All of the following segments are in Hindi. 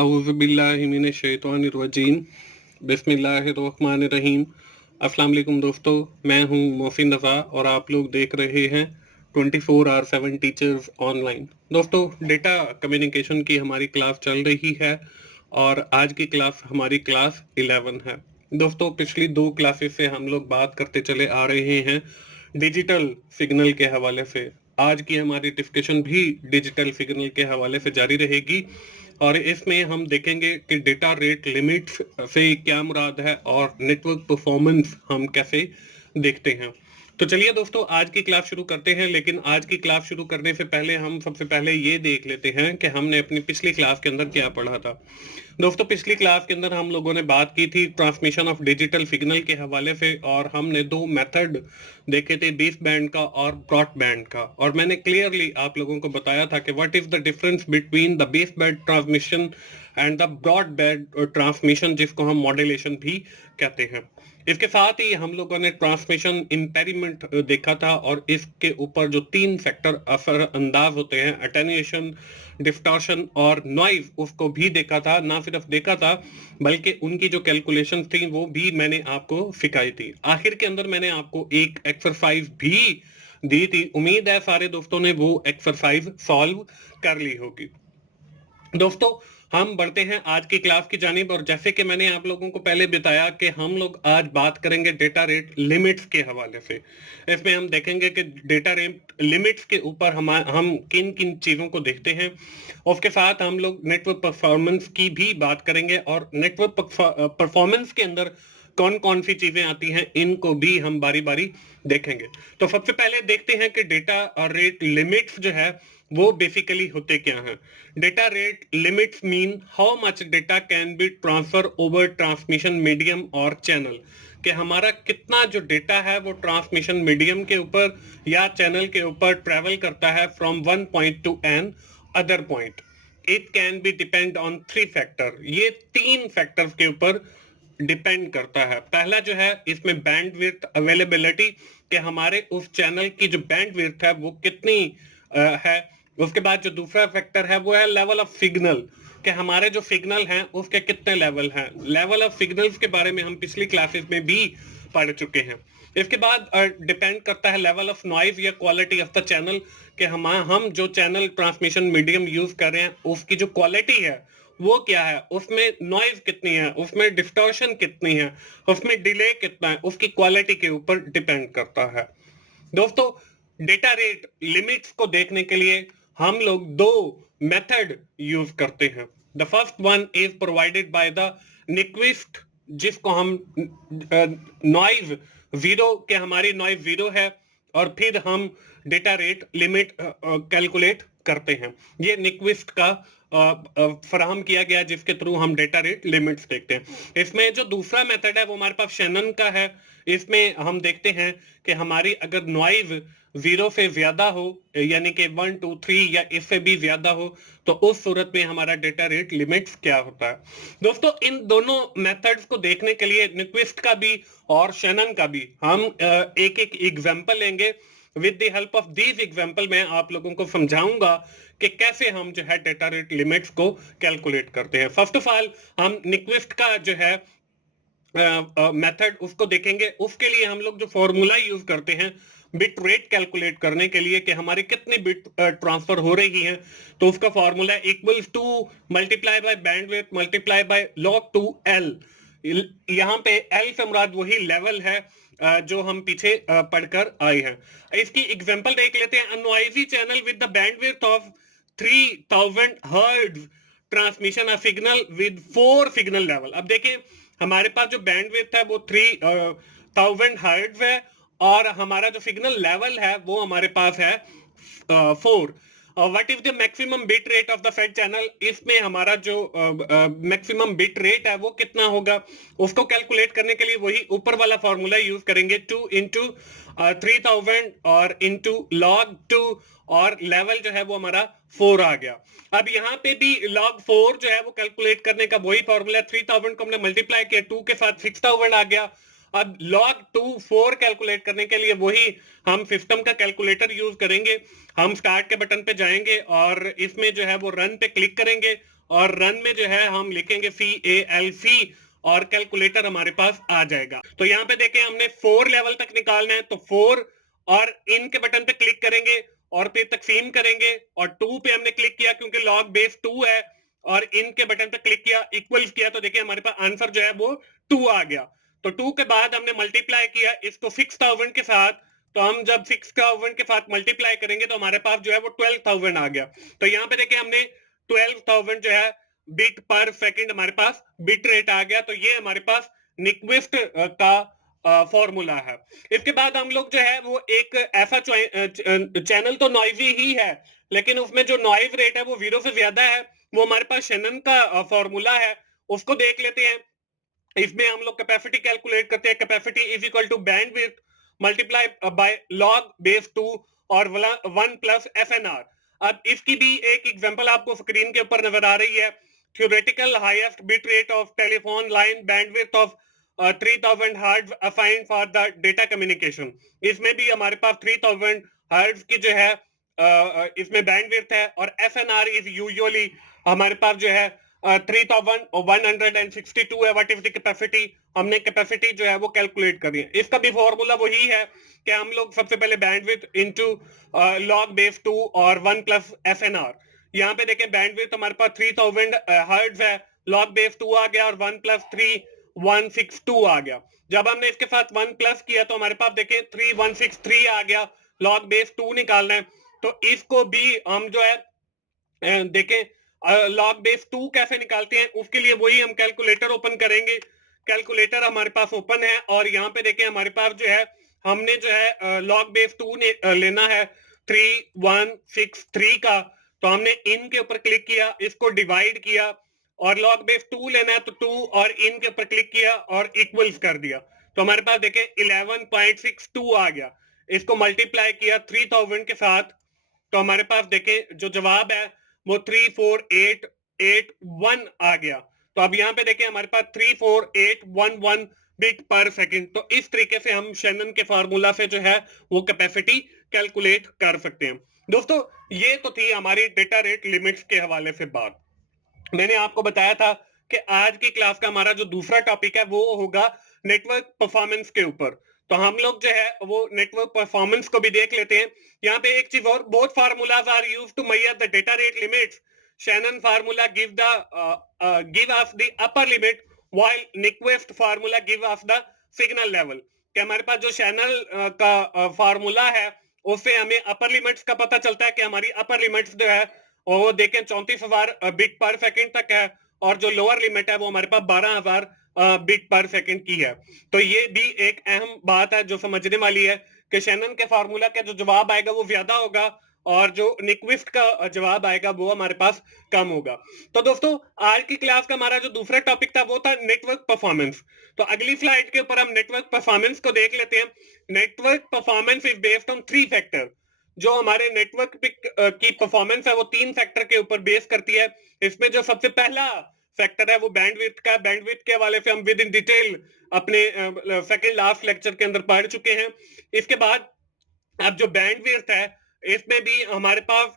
आऊज़ुबिल्लाहिमिनश्शैतानिर्रजीम बिस्मिल्लाहिर्रहमानिर्रहीम। अस्सलाम वालेकुम दोस्तों, मैं हूं मोहसिन रज़ा और आप लोग देख रहे हैं 24/7 टीचर्स ऑनलाइन। दोस्तों, डेटा कम्युनिकेशन की हमारी क्लास चल रही है और आज की क्लास हमारी क्लास 11 है। दोस्तों, पिछली 2 क्लासेस से हम लोग बात करते चले आ रहे हैं डिजिटल सिग्नल के हवाले से। आज की हमारी डिस्कशन भी डिजिटल सिग्नल के हवाले से जारी रहेगी और इसमें हम देखेंगे कि डेटा रेट लिमिट्स से क्या मुराद है और नेटवर्क परफॉर्मेंस हम कैसे देखते हैं। तो चलिए दोस्तों, आज की क्लास शुरू करते हैं। लेकिन आज की क्लास शुरू करने से पहले हम सबसे पहले ये देख लेते हैं कि हमने अपनी पिछली क्लास के अंदर क्या पढ़ा था। दोस्तों, पिछली क्लास के अंदर हम लोगों ने बात की थी ट्रांसमिशन ऑफ डिजिटल सिग्नल के हवाले से और हमने 2 मेथड देखे थे, बेस बैंड का और ब्रॉडबैंड का। और मैंने क्लियरली आप लोगों को बताया था कि what is the difference between the base band transmission and the broadband transmission, जिसको हम मॉड्यूलेशन भी कहते हैं। इसके साथ ही हम लोगों ने ट्रांसमिशन इम्पेरिमेंट देखा था और इसके ऊपर जो 3 फैक्टर असर अंदाज होते हैं, अटेन्यूएशन, डिस्टॉर्शन और नॉइज, उसको भी देखा था। ना सिर्फ देखा था बल्कि उनकी जो कैलकुलेशन थी वो भी मैंने आपको सिखाई थी। आखिर के अंदर मैंने आपको एक एक्सरसाइज भी दी थी। उम्मीद है सारे दोस्तों ने वो एक्सरसाइज सॉल्व कर ली होगी। दोस्तों, हम बढ़ते हैं आज की क्लास की जानिब और जैसे कि मैंने आप लोगों को पहले बताया कि हम लोग आज बात करेंगे डेटा रेट लिमिट्स के हवाले से। इसमें हम देखेंगे कि डेटा रेट लिमिट्स के ऊपर हम किन किन चीज़ों को देखते हैं। उसके साथ हम लोग नेटवर्क परफॉर्मेंस की भी बात करेंगे और नेटवर्क परफॉर्मेंस के अंदर कौन कौन सी चीजें आती हैं, इनको भी हम बारी बारी देखेंगे। तो सबसे पहले देखते हैं कि डेटा और रेट लिमिट्स जो है वो बेसिकली होते क्या हैं। Data rate limits mean how much data can be transfer over transmission medium और चैनल, कि हमारा कितना जो डेटा है वो ट्रांसमिशन मीडियम के ऊपर या चैनल के ऊपर ट्रेवल करता है from one point to another point. It can be depend on 3 factor. ये 3 फैक्टर्स के ऊपर डिपेंड करता है। पहला जो है इसमें बैंडविड्थ अवेलेबिलिटी, कि हमारे उस चैनल की जो बैंडविड्थ है वो कितनी है। उसके बाद जो दूसरा फैक्टर है वो है लेवल ऑफ सिग्नल, कि हमारे जो सिग्नल हैं उसके कितने लेवल हैं। लेवल ऑफ सिग्नल्स के बारे में हम पिछली क्लासेस में भी पढ़ चुके हैं। इसके बाद डिपेंड करता है लेवल ऑफ नॉइज या क्वालिटी ऑफ द चैनल, कि हम जो चैनल ट्रांसमिशन मीडियम यूज कर रहे हैं उसकी जो क्वालिटी है वो क्या है, उसमें नॉइज कितनी है, उसमें डिस्टॉर्शन कितनी है, उसमें डिले कितना है, उसकी क्वालिटी के ऊपर डिपेंड करता है। दोस्तों, डेटा रेट लिमिट्स को देखने के लिए हम लोग 2 मेथड यूज करते हैं। The first one is provided by the Nyquist, जिसको हम नॉइज जीरो, के हमारी नॉइज जीरो है और फिर हम डेटा रेट लिमिट कैलकुलेट करते हैं। ये निक्विस्ट का फराहम किया गया जिसके थ्रू हम डेटा रेट लिमिट्स देखते हैं। इसमें जो दूसरा मेथड है वो हमारे पास शैनन का है। इसमें हम देखते हैं कि हमारी अगर नॉइज 0 से ज्यादा हो, यानी कि 1 2 3 या इससे भी ज्यादा हो, तो उस सूरत में हमारा डेटा रेट लिमिट्स क्या होता है। दोस्तों, इन दोनों मेथड्स को देखने के लिए न्यूक्विस्ट का भी और शैनन का भी हम एक एक एग्जांपल लेंगे। With the help of these example मैं आप लोगों को समझाऊंगा कि कैसे हम जो है डेटा रेट लिमिट्स को कैलकुलेट करते हैं। फर्स्ट ऑफ ऑल हम न्यूक्विस्ट का जो है मेथड उसको देखेंगे। उसके लिए हम लोग जो फॉर्मूला यूज करते हैं बिट रेट कैलकुलेट करने के लिए, कि हमारी कितनी बिट ट्रांसफर हो रही है, तो उसका formula equals to multiply by bandwidth multiply bye log 2 L। यहाँ पे L से मुराद वही लेवल है जो हम पीछे पढ़कर आए हैं। इसकी एग्जांपल देख लेते हैं। A noisy channel with the bandwidth of 3000 hertz transmission of signal with 4 signal level. अब देखें, हमारे पास जो बैंडविड्थ है वो 3000 हर्ट्ज है और हमारा जो सिग्नल लेवल है वो हमारे पास है 4। What is the maximum bit rate of the fade channel, इसमें हमारा जो मैक्सिमम बिट रेट है वो कितना होगा, उसको कैलकुलेट करने के लिए वही ऊपर वाला फॉर्मूला यूज करेंगे, 2 इंटू 3000 और इंटू log 2 और लेवल जो है वो हमारा 4 आ गया। अब यहाँ पे भी log 4 जो है वो कैलकुलेट करने का वही फॉर्मूला, 3000 को हमने मल्टीप्लाई किया 2 के साथ 6000 आ गया। अब log 2 4 कैलकुलेट करने के लिए वही हम सिस्टम का कैलकुलेटर यूज करेंगे। हम स्टार्ट के बटन पे जाएंगे और इसमें जो है वो रन पे क्लिक करेंगे और रन में जो है हम लिखेंगे CALC और कैलकुलेटर हमारे पास आ जाएगा। तो यहाँ पे देखें हमने 4 लेवल तक निकालना है, तो 4 और इन के बटन पे क्लिक करेंगे और फिर तकसीम करेंगे और 2 पे हमने क्लिक किया क्योंकि लॉग बेस 2 है और इन के बटन पे क्लिक किया, इक्वल्स किया, तो देखिए हमारे पास आंसर जो है वो 2 आ गया। तो 2 के बाद हमने मल्टीप्लाई किया इसको 6000 के साथ, तो हम जब 6000 के साथ मल्टीप्लाई करेंगे तो हमारे पास जो है वो 12000 आ गया। तो यहाँ पे देखिए हमने 12000 जो है बिट पर सेकंड हमारे पास बिट रेट आ गया। तो ये हमारे पास निक्विस्ट का फॉर्मूला है। इसके बाद हम लोग जो है वो एक ऐसा चैनल तो नॉइजी ही है, लेकिन उसमें जो नॉइज रेट है वो 0 से ज्यादा है, वो हमारे पास शेनन का फॉर्मूला है, उसको देख लेते हैं। इसमें हम लोग कैपेसिटी कैलकुलेट करते हैं। Capacity is equal to bandwidth multiply by log base 2 और 1 प्लस FNR। अब इसकी भी एक एग्जांपल आपको स्क्रीन के ऊपर नजर आ रही है। Theoretical highest bit rate of telephone line bandwidth of 3000 hertz assigned for the data communication. इसमें भी हमारे पास 3000 हर्ट्ज की जो है इसमें बैंडविड्थ है और FNR इज यूजुअली हमारे पास जो है 3162 है। व्हाट इज द कैपेसिटी, हमने कैपेसिटी जो है वो कैलकुलेट करी है। इसका भी फॉर्मूला वही है कि हम लोग सबसे पहले बैंडविड्थ इनटू लॉग बेस 2 और 1 प्लस FNR। यहाँ पे देखें बैंडविड्थ हमारे पास 3000 हर्ट्ज है, लॉग बेस 2 आ गया और 1 प्लस 3162 आ गया। जब हमने इसके साथ 1 प्लस किया तो हमारे पास देखें 3163 आ गया, लॉग बेस 2 निकालना है। तो इसको भी हम जो है देखें लॉग बेस 2 कैसे निकालते हैं, उसके लिए वही हम कैलकुलेटर ओपन करेंगे। कैलकुलेटर हमारे पास ओपन है और यहाँ पे देखें हमारे पास जो है हमने जो है लॉग बेस 2 लेना है 3163 का। तो हमने इन के ऊपर क्लिक किया, इसको डिवाइड किया और लॉग बेस 2 लेना है तो 2 और इन के ऊपर क्लिक किया और इक्वल्स कर दिया। तो हमारे पास देखें 11.62 आ गया। इसको मल्टीप्लाई किया 3000 के साथ, तो हमारे पास देखें जो जवाब है वो 34881 आ गया। तो अब यहाँ पे देखें हमारे पास 34811 बिट पर सेकंड। तो इस तरीके से हम शेनन के फार्मूला से जो है वो कैपेसिटी कैलकुलेट कर सकते हैं। दोस्तों ये तो थी हमारी डेटा रेट लिमिट्स के हवाले से बात। मैंने आपको बताया था कि आज की क्लास का हमारा जो दूसरा टॉपिक है वो होगा नेटवर्क परफॉर्मेंस के ऊपर। तो हम लोग जो है वो नेटवर्क परफॉर्मेंस को भी देख लेते हैं। यहाँ पे एक चीज और, both formulas are used to measure the data rate limits. Shannon formula give us the upper limit while Nyquist formula give us the signal level. कि हमारे पास जो शैनल का फार्मूला है उससे हमें अपर लिमिट्स का पता चलता है कि हमारी अपर लिमिट्स जो है और वो देखें 34,000 बिट पर सेकंड तक है और जो लोअर लिमिट है वो हमारे पास 12,000 बिट पर सेकंड की है। तो ये भी एक अहम बात है जो समझने वाली है कि शैनन के फार्मूला का जो जवाब आएगा वो ज्यादा होगा और जो निक्विस्ट का जवाब आएगा वो हमारे पास कम होगा। तो दोस्तों आज की क्लास का हमारा जो दूसरा टॉपिक था वो था नेटवर्क परफॉर्मेंस। तो अगली स्लाइड के ऊपर हम नेटवर्क परफॉर्मेंस को देख लेते हैं। Network performance is based on 3 factor. जो हमारे नेटवर्क की परफॉर्मेंस है वो 3 फैक्टर के ऊपर बेस करती है। इसमें जो सबसे पहला फैक्टर है वो बैंडविड्थ का। बैंडविड्थ के हवाले से हम विद इन डिटेल अपने सेकंड लास्ट लेक्चर के अंदर पढ़ चुके हैं। इसके बाद अब जो बैंडविड्थ है इसमें भी हमारे पास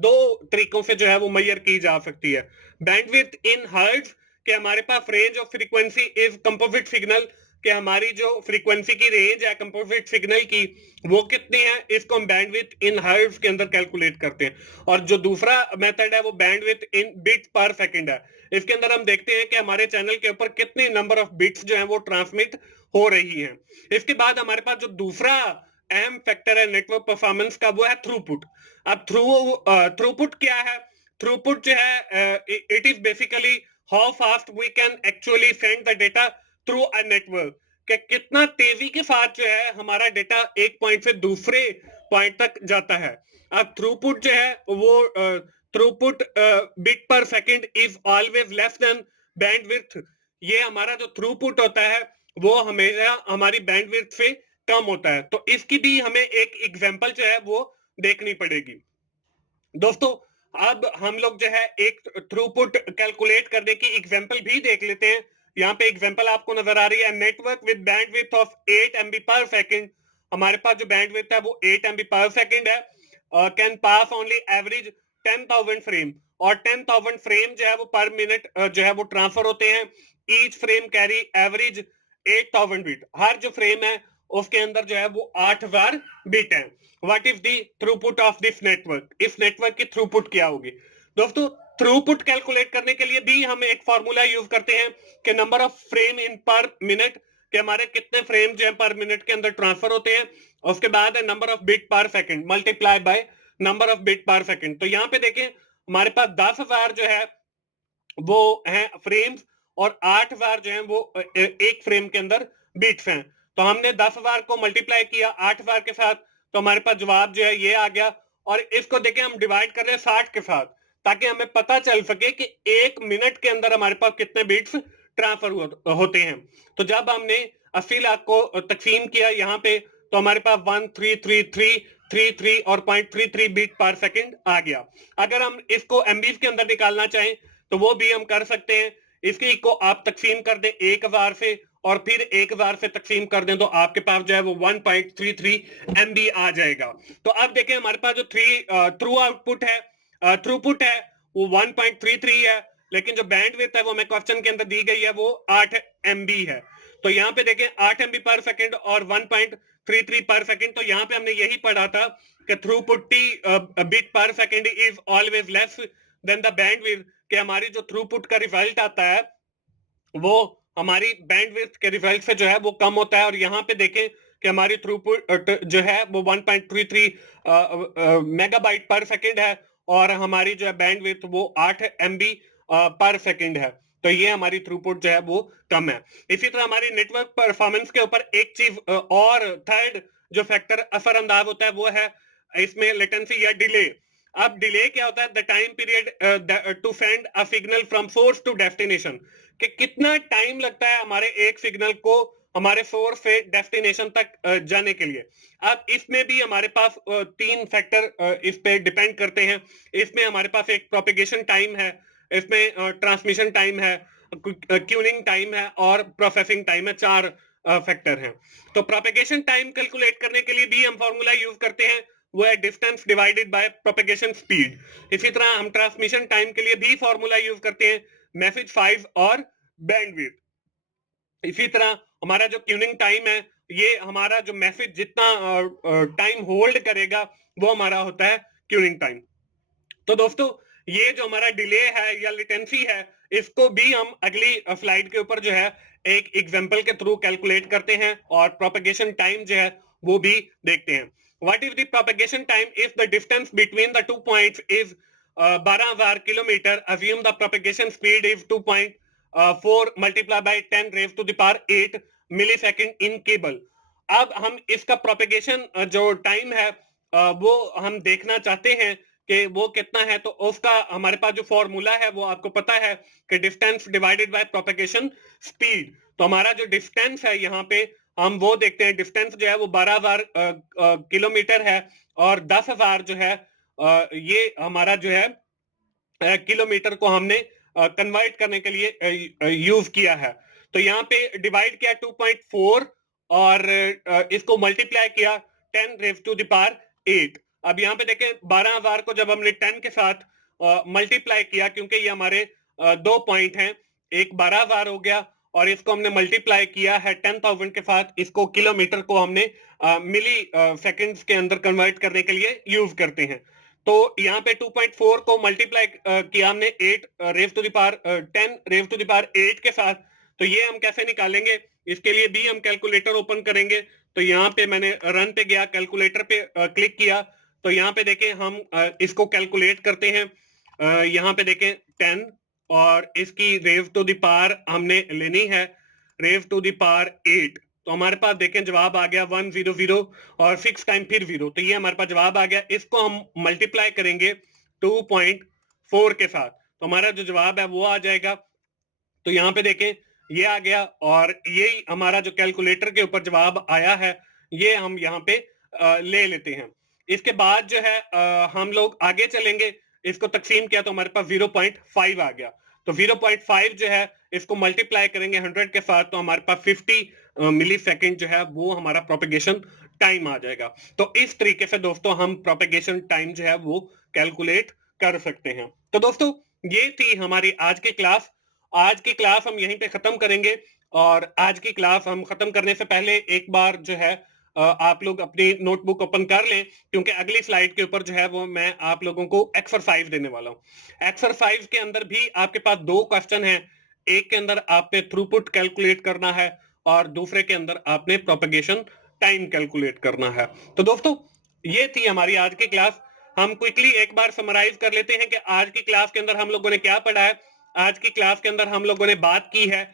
2 तरीकों से जो है वो मेजर की जा सकती है। बैंडविड्थ इन हर्ट्ज के हमारे पास range of frequency is composite signal कि हमारी जो फ्रीक्वेंसी की रेंज है कंपोजिट सिग्नल की वो कितनी है, इसको हम बैंडविड्थ इन हर्ट्ज के अंदर कैलकुलेट करते हैं। और जो दूसरा मेथड है वो बैंडविड्थ इन बिट पर सेकंड है। इसके अंदर हम देखते हैं कि हमारे चैनल के ऊपर कितने नंबर ऑफ बिट्स जो है वो ट्रांसमिट हो रही हैं। इसके बाद हमारे पास जो दूसरा अहम फैक्टर है नेटवर्क परफॉर्मेंस का वो है थ्रूपुट। अब थ्रूपुट क्या है? थ्रूपुट जो है it is basically how fast we can actually send the data through a network, कि कितना तेजी के साथ जो है हमारा डेटा एक पॉइंट से दूसरे पॉइंट तक जाता है। अब थ्रूपुट जो है वो थ्रूपुट बिट पर second is always less than bandwidth. ये हमारा जो थ्रूपुट होता है वो हमेशा हमारी बैंडविड्थ से कम होता है। तो इसकी भी हमें एक एग्जांपल जो है वो देखनी पड़ेगी। दोस्तों अब हम लोग जो है एक थ्रूपुट कैलकुलेट करने की एग्जांपल भी देख लेते हैं। यहाँ पे एग्जांपल आपको नजर आ रही है। Network with bandwidth of 8 MB पर सेकंड। हमारे पास जो बैंडविड्थ है वो 8 MB पर सेकंड है। Can pass only average 10,000 frame और 10,000 फ्रेम जो है वो पर मिनट जो है वो ट्रांसफर होते हैं। Each frame carry average 8,000 bit. हर जो फ्रेम है उसके अंदर जो है वो 8,000 बिट है। What is the throughput of this network? इस नेटवर्क की थ्रूपुट क्या होगी? दोस्तों थ्रूपुट कैलकुलेट करने के लिए भी हम एक फॉर्मूला यूज करते हैं कि नंबर ऑफ फ्रेम इन पर मिनट, कि हमारे कितने फ्रेम जो है पर मिनट के अंदर ट्रांसफर होते हैं। उसके बाद है नंबर ऑफ बिट पर second multiply by number of bit पर सेकंड। तो यहाँ पे देखें हमारे पास 10,000 जो है वो है फ्रेम्स और 8,000 जो है वो एक फ्रेम के अंदर बिट्स हैं। तो हमने 10,000 को मल्टीप्लाई किया 8,000 के साथ, तो हमारे पास जवाब जो है ये आ गया। और इसको देखें हम डिवाइड कर रहे हैं 60 के साथ, ताकि हमें पता चल सके कि एक मिनट के अंदर हमारे पास कितने बिट्स ट्रांसफर होते हैं। तो जब हमने 80 लाख को तकसीम किया यहाँ पे, तो हमारे पास 13333 और 0.33 बीट पर सेकंड आ गया। अगर हम इसको एमबीज के अंदर निकालना चाहें तो वो भी हम कर सकते हैं। इसकी को आप तकसीम कर दें 1000 से और फिर 1000 से तकसीम कर दें तो आपके पास जो है वो 1.33 MB आ जाएगा। तो अब देखें हमारे पास जो थ्रू आउटपुट है थ्रूपुट है वो 1.33 है, लेकिन जो बैंडविड्थ है वो हमें क्वेश्चन के अंदर दी गई है वो 8 MB है। तो यहाँ पे देखें 8 MB पर सेकंड और 1.33 पर सेकंड। तो यहाँ पे हमने यही पढ़ा था कि थ्रूपुट टी बिट पर second is always less than the bandwidth, कि हमारी जो थ्रूपुट का रिजल्ट आता है वो हमारी बैंडविड्थ के रिजल्ट से जो है वो कम होता है। और यहाँ पे देखें कि हमारी थ्रूपुट जो है वो 1.33 मेगाबाइट पर सेकंड है और हमारी जो है बैंडविड्थ वो 8 MB पर सेकंड है। तो ये हमारी थ्रूपुट जो है वो कम है। इसी तरह हमारी नेटवर्क परफॉर्मेंस के ऊपर एक चीज और थर्ड जो फैक्टर असरअंदाज होता है वो है इसमें लेटेंसी या डिले। अब डिले क्या होता है? The time period to send a signal from source to destination, कि कितना टाइम लगता है हमारे एक सिग्नल को हमारे सोर्स से डेस्टिनेशन तक जाने के लिए। अब इसमें भी हमारे पास तीन फैक्टर इस पे डिपेंड करते हैं। इसमें हमारे पास एक प्रोपेगेशन टाइम है, इसमें ट्रांसमिशन टाइम है, क्यूनिंग टाइम है और प्रोसेसिंग टाइम है। चार फैक्टर हैं। तो प्रोपेगेशन टाइम कैलकुलेट करने के लिए भी हम फॉर्मूला यूज करते हैं, वो है distance divided by propagation speed. इसी तरह हम ट्रांसमिशन टाइम के लिए भी फॉर्मूला यूज करते हैं, मैसेज साइज और बैंडविड्थ। इसी तरह हमारा जो ट्यूनिंग टाइम है, ये हमारा जो मैसेज जितना टाइम होल्ड करेगा वो हमारा होता है ट्यूनिंग टाइम। तो दोस्तों ये जो हमारा डिले है या लेटेंसी है, इसको भी हम अगली स्लाइड के ऊपर जो है एक एग्जांपल के थ्रू कैलकुलेट करते हैं और प्रोपेगेशन टाइम जो है वो भी देखते हैं। What is the propagation time if the distance between the 2 points is 12,000 kilometre? Assume the propagation speed is 2.4 multiply by 10 raise to the power 8 millisecond in cable. अब हम इसका प्रोपेगेशन जो टाइम है वो हम देखना चाहते हैं कि वो कितना है। तो उसका हमारे पास जो फॉर्मूला है वो आपको पता है कि distance divided by propagation speed. तो हमारा जो डिस्टेंस है यहाँ पे हम वो देखते हैं, डिस्टेंस जो है वो 12,000 किलोमीटर है और 10,000 जो है ये हमारा जो है किलोमीटर को हमने कन्वर्ट करने के लिए यूज किया है। तो यहाँ पे डिवाइड किया 2.4 और इसको मल्टीप्लाई किया 10 रेज़ टू द पावर 8। अब यहाँ पे देखें 12,000 को जब हमने 10 के साथ मल्टीप्लाई किया, क्योंकि ये हमारे दो पॉइंट हैं, एक 12,000 हो गया और इसको हमने मल्टीप्लाई किया है 10,000 के साथ। इसको किलोमीटर को हमने मिली सेकंड्स के अंदर कन्वर्ट करने के लिए यूज करते हैं। तो यहाँ पे 2.4 को मल्टीप्लाई किया हमने 8 raise to the power 10 raise to the power 8 के साथ। तो ये हम कैसे निकालेंगे? इसके लिए भी हम कैलकुलेटर ओपन करेंगे। तो यहाँ पे मैंने रन पे गया, कैलकुलेटर पे क्लिक किया, तो यहाँ पे देखें हम इसको कैलकुलेट करते हैं। यहाँ पे देखें 10 और इसकी रेज़ टू द पावर हमने लेनी है रेज़ टू द पावर 8। तो हमारे पास देखें जवाब आ गया 100 और 6 टाइम फिर 0। तो ये हमारे पास जवाब आ गया। इसको हम मल्टीप्लाई करेंगे 2.4 के साथ, तो हमारा जो जवाब है वो आ जाएगा। तो यहाँ पे देखें ये आ गया और यही हमारा जो कैलकुलेटर के ऊपर जवाब आया है ये हम यहाँ पे ले लेते हैं। इसके बाद जो है हम लोग आगे चलेंगे, इसको तकसीम किया तो हमारे पास 0.5 आ गया। तो 0.5 जो है इसको मल्टीप्लाई करेंगे 100 के साथ, तो हमारे पास 50 मिली सेकेंड जो है वो हमारा प्रोपेगेशन टाइम आ जाएगा। तो इस तरीके से दोस्तों हम प्रोपेगेशन टाइम जो है वो कैलकुलेट कर सकते हैं। तो दोस्तों, ये थी हमारी आज की क्लास। आज की क्लास हम यहीं पे खत्म करेंगे और आज की क्लास हम खत्म करने से पहले एक बार जो है आप लोग अपनी नोटबुक ओपन कर लें, क्योंकि अगली स्लाइड के ऊपर जो है वो मैं आप लोगों को एक्सरसाइज देने वाला हूं। एक्सरसाइज के अंदर भी आपके पास दो क्वेश्चन हैं। एक के अंदर आपने थ्रूपुट कैलकुलेट करना है और दूसरे के अंदर आपने प्रोपेगेशन टाइम कैलकुलेट करना है। तो दोस्तों, ये थी हमारी आज की क्लास। हम क्विकली एक बार समराइज कर लेते हैं कि आज की क्लास के अंदर हम लोगों ने क्या पढ़ा है। आज की क्लास के अंदर हम लोगों ने बात की है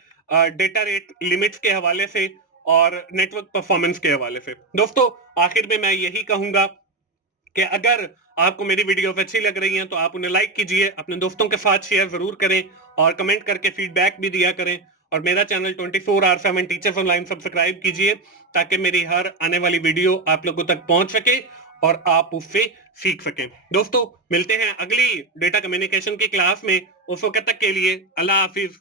डेटा रेट लिमिट्स के हवाले से और नेटवर्क परफॉर्मेंस के हवाले से। दोस्तों, आखिर में मैं यही कहूंगा कि अगर आपको मेरी वीडियो अच्छी लग रही हैं तो आप उन्हें लाइक कीजिए, अपने दोस्तों के साथ शेयर जरूर करें और कमेंट करके फीडबैक भी दिया करें। और मेरा चैनल 24/7 टीचर्स ऑनलाइन सब्सक्राइब कीजिए ताकि मेरी हर आने वाली वीडियो आप लोगों तक पहुंच सके और आप उससे सीख सकें। दोस्तों, मिलते हैं अगली डेटा कम्युनिकेशन की क्लास में। उस वक्त तक के लिए अल्लाह हाफिज।